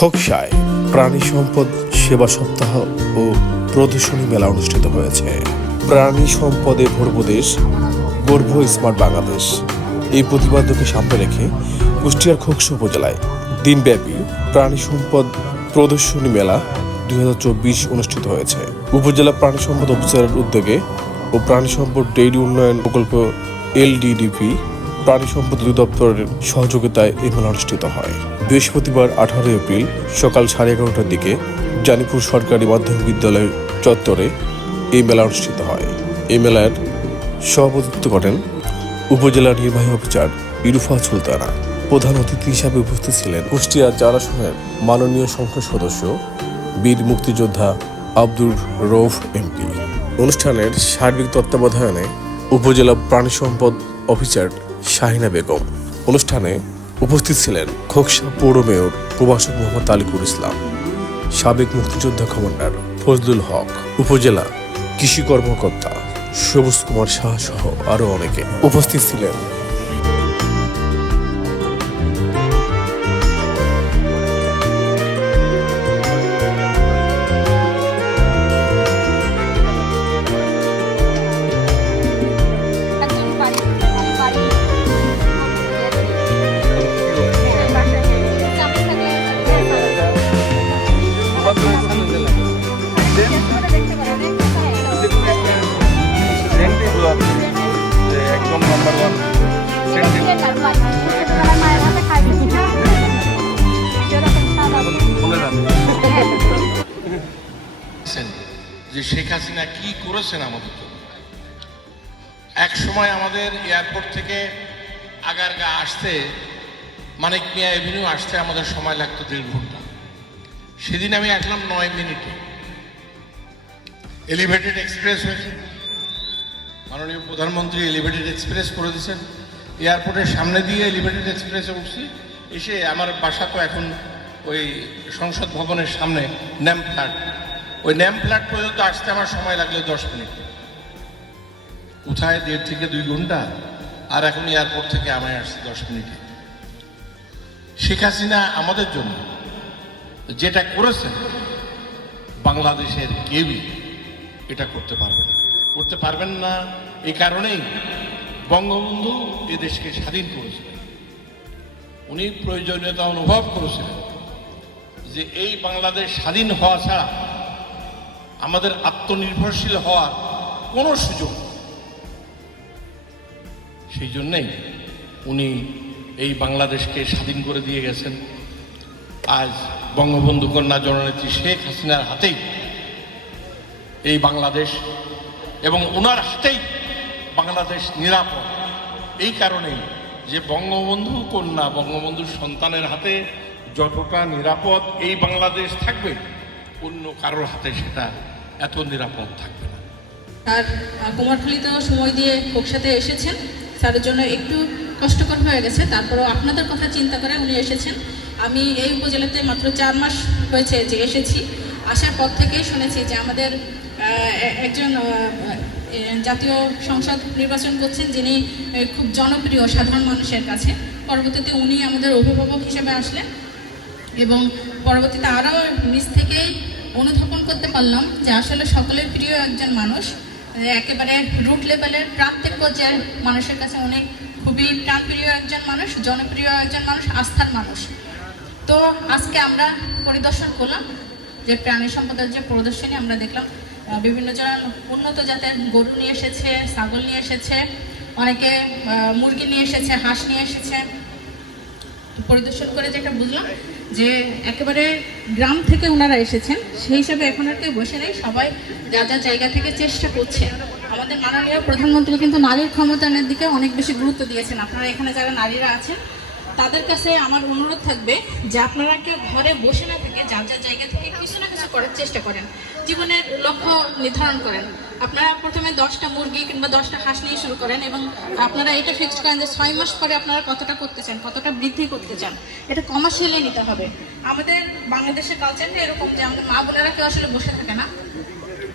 খোকসায় প্রাণী সম্পদ সেবা সপ্তাহ ও প্রদর্শনী মেলা অনুষ্ঠিত হয়েছে। প্রাণী সম্পদে ভরবদেশ গর্ভ স্মার্ট বাংলাদেশ। এই প্রতিবাদকে সামনে রেখে কুষ্টিয়ার খোকসা উপজেলায় দিনব্যাপী প্রাণী সম্পদ প্রদর্শনী মেলা দুই হাজার চব্বিশ অনুষ্ঠিত হয়েছে। উপজেলা প্রাণী সম্পদ অফিসারের উদ্যোগে ও প্রাণী সম্পদ ডেইরি উন্নয়ন প্রকল্প এলডিডিপি প্রাণী সম্পদ অধিদপ্তরের সহযোগিতায় এই মেলা অনুষ্ঠিত হয়। বৃহস্পতিবার আঠারোই এপ্রিল সকাল সাড়ে এগারোটার দিকে জানিপুর সরকারি মাধ্যমিক বিদ্যালয়ের চত্বরে এই মেলা অনুষ্ঠিত হয়। এই মেলার সভাপতিত্ব করেন উপজেলা নির্বাহী অফিসার ইরুফা সুলতানা। প্রধান অতিথি হিসাবে উপস্থিত ছিলেন কুষ্টিয়া জেলাসনের মাননীয় সংসদ সদস্য, বীর মুক্তিযোদ্ধা আব্দুর রৌফ এমপি। অনুষ্ঠানের সার্বিক তত্ত্বাবধানে উপজেলা প্রাণী সম্পদ অফিসার শাহিনা বেগম। অনুষ্ঠানে উপস্থিত ছিলেন খোকসা পৌর মেয়র প্রভাষক মোহাম্মদ তালিকুল ইসলাম, সাবেক মুক্তিযোদ্ধা কমান্ডার ফজলুল হক, উপজেলা কৃষি কর্মকর্তা সবুজ কুমার শাহ সহ আরও অনেকে উপস্থিত ছিলেন। যে শেখ হাসিনা কি করেছেন আমাদের জন্য? এক সময় আমাদের এয়ারপোর্ট থেকে আগারগা আসতে, মানিক মিয়া এভিনিউ আসতে আমাদের সময় লাগতো দেড় ঘণ্টা। সেদিন আমি আসলাম নয় মিনিটে। এলিভেটেড এক্সপ্রেস হয়েছে। মাননীয় প্রধানমন্ত্রী এলিভেটেড এক্সপ্রেস করে দিয়েছেন। এয়ারপোর্টের সামনে দিয়ে এলিভেটেড এক্সপ্রেসে উঠছি। এসে আমার বাসা তো এখন ওই সংসদ ভবনের সামনে ন্যাম ফ্ল্যাট ওই ন্যাম ফ্ল্যাট পর্যন্ত আসতে আমার সময় লাগল দশ মিনিট। কোথায় দেড় থেকে দুই ঘণ্টা, আর এখন এয়ারপোর্ট থেকে আমায় আসছে দশ মিনিটে। শেখ হাসিনা আমাদের জন্য যেটা করেছেন, বাংলাদেশের কেউই এটা করতে পারবে না। করতে পারবেন না এই কারণেই বঙ্গবন্ধু এ দেশকে স্বাধীন করেছিলেন। উনি প্রয়োজনীয়তা অনুভব করেছিলেন যে এই বাংলাদেশ স্বাধীন হওয়া ছাড়া আমাদের আত্মনির্ভরশীল হওয়ার কোনো সুযোগ সেই জন্যেই উনি এই বাংলাদেশকে স্বাধীন করে দিয়ে গেছেন। আজ বঙ্গবন্ধু কন্যা জননেত্রী শেখ হাসিনার হাতেই এই বাংলাদেশ এবং ওনার হাতেই বাংলাদেশ নিরাপদ। এই কারণেই যে বঙ্গবন্ধু কন্যা, বঙ্গবন্ধুর সন্তানের হাতে যতটা নিরাপদ এই বাংলাদেশ থাকবে অন্য কারোর হাতে সেটা এত নিরাপদ থাকবে না। আর কুমারখালীতেও সময় দিয়ে খোকসাতে এসেছেন। স্যারের জন্য একটু কষ্টকর হয়ে গেছে। তারপরেও আপনাদের কথা চিন্তা করে উনি এসেছেন। আমি এই উপজেলাতে মাত্র চার মাস হয়েছে যে এসেছি। আসার পর থেকেই শুনেছি যে আমাদের একজন জাতীয় সংসদ নির্বাচন করছেন যিনি খুব জনপ্রিয় সাধারণ মানুষের কাছে। পরবর্তীতে উনি আমাদের অভিভাবক হিসেবে আসলেন। এবং পরবর্তীতে আরও নিজ থেকেই অনুধাবন করতে পারলাম যে আসলে সকলের প্রিয় একজন মানুষ। একেবারে রুট লেভেলের প্রান্তিক পর্যায়ের মানুষের কাছে অনেক খুবই প্রাণপ্রিয় একজন মানুষ, জনপ্রিয় একজন মানুষ, আস্থার মানুষ। তো আজকে আমরা পরিদর্শন করলাম যে প্রাণী সম্পদের যে প্রদর্শনী আমরা দেখলাম বিভিন্ন জন উন্নত জাতের গরু নিয়ে এসেছে, ছাগল নিয়ে এসেছে, অনেকে মুরগি নিয়ে এসেছে, হাঁস নিয়ে এসেছে। পরিদর্শন করে যেটা বুঝলাম যে একেবারে গ্রাম থেকে ওনারা এসেছেন, সেই হিসাবে এখন আর কেউ বসে নেই। সবাই যা যা জায়গা থেকে চেষ্টা করছে। আমাদের মাননীয় প্রধানমন্ত্রী কিন্তু নারীর ক্ষমতায়নের দিকে অনেক বেশি গুরুত্ব দিয়েছেন। আপনারা এখানে যারা নারীরা আছেন তাদের কাছে আমার অনুরোধ থাকবে যে আপনারা কেউ ঘরে বসে না থেকে, যার যার জায়গা থেকে কিছু না কিছু করার চেষ্টা করেন, জীবনের লক্ষ্য নির্ধারণ করেন। আপনারা প্রথমে দশটা মুরগি কিংবা দশটা হাঁস নিয়ে শুরু করেন এবং আপনারা এটা ফিক্সড করেন যে ছয় মাস পরে আপনারা কতটা করতে চান, কতটা বৃদ্ধি করতে চান, এটা কমার্শিয়ালি নিতে হবে। আমাদের বাংলাদেশের কালচারটা এরকম যে আমাদের মা বোনেরা কেউ আসলে বসে থাকে না।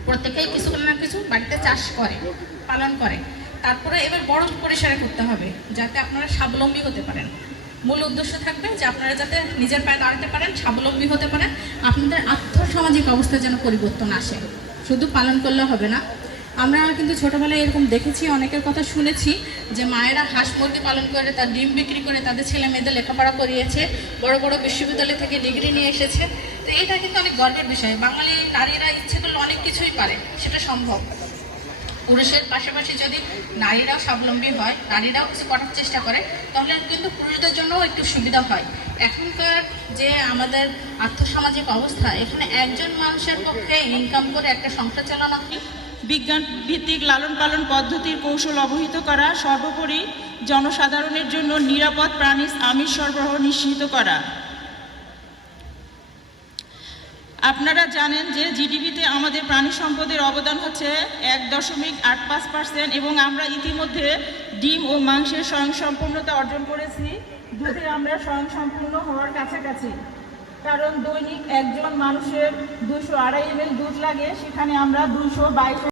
প্রত্যেকেই কিছু না কিছু বাড়িতে চাষ করে, পালন করে। তারপরে এবার বড় পরিসরে করতে হবে, যাতে আপনারা স্বাবলম্বী হতে পারেন। মূল উদ্দেশ্য থাকবে যে আপনারা যাতে নিজের পায়ে দাঁড়াতে পারেন, স্বাবলম্বী হতে পারেন, আপনাদের আর্থসামাজিক অবস্থা যেন পরিবর্তন আসে। শুধু পালন করলে হবে না। আমরা কিন্তু ছোটোবেলায় এরকম দেখেছি, অনেকের কথা শুনেছি যে মায়েরা হাঁস মুরগি পালন করে, তার ডিম বিক্রি করে তাদের ছেলে মেয়েদের লেখাপড়া করিয়েছে, বড় বড় বিশ্ববিদ্যালয় থেকে ডিগ্রি নিয়ে এসেছে। তো এটা কিন্তু অনেক গর্বের বিষয়। বাঙালি নারীরা ইচ্ছে করলে অনেক কিছুই পারে, সেটা সম্ভব। পুরুষের পাশাপাশি যদি নারীরাও স্বাবলম্বী হয়, নারীরাও কিছু করার চেষ্টা করে, তাহলে কিন্তু পুরুষদের জন্য একটু সুবিধা হয়। এখনকার যে আমাদের আর্থসামাজিক অবস্থা, এখানে একজন মানুষের পক্ষে ইনকাম করে একটা সংসার চালানো বিজ্ঞান ভিত্তিক লালন পালন পদ্ধতির কৌশল অবহিত করা, সর্বোপরি জনসাধারণের জন্য নিরাপদ প্রাণী আমিষ সরবরাহ নিশ্চিত করা। আপনারা জানেন যে জিডিপিতে আমাদের প্রাণী সম্পদের অবদান হচ্ছে এক দশমিক আট পাঁচ পার্সেন্ট এবং আমরা ইতিমধ্যে ডিম ও মাংসের স্বয়ংসম্পূর্ণতা অর্জন করেছি দুধে আমরা স্বয়ংসম্পূর্ণ হওয়ার কাছাকাছি। কারণ দৈনিক একজন মানুষের দুশো আড়াই এম দুধ লাগে, সেখানে আমরা দুশো বাইশ